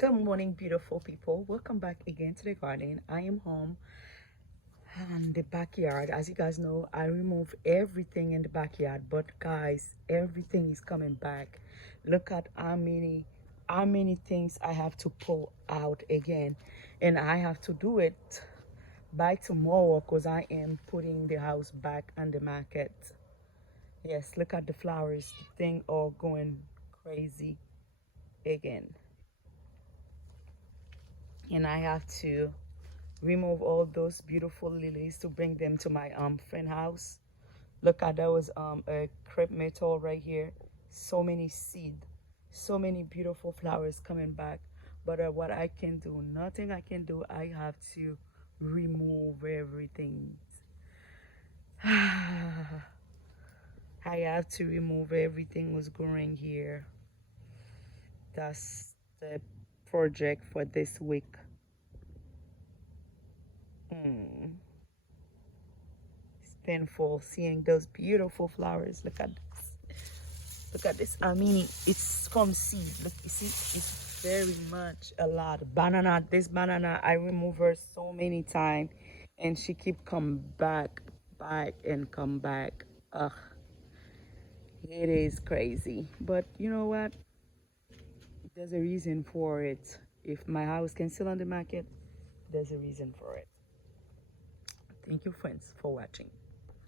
Good morning, beautiful people. Welcome back again to the garden. I am home in the backyard. As you guys know, I remove everything in the backyard, but guys, everything is coming back. Look at how many things I have to pull out again, and I have to do it by tomorrow because I am putting the house back on the market. Yes, look at the flowers. The thing all going crazy again, and I have to remove all those beautiful lilies to bring them to my friend house. Look at those a crepe myrtle right here. So many seed, so many beautiful flowers coming back. But what I can do, nothing I can do. I have to remove everything. I have to remove everything was growing here. That's the project for this week. Mm. It's painful seeing those beautiful flowers. Look at this. Look at this. I mean, it's from seed. Look, you see, it's very much a lot. Banana, this banana, I remove her so many times, and she keep come back, and come back. Ugh, it is crazy. But you know what? There's a reason for it. If my house can sell on the market, there's a reason for it. Thank you, friends, for watching.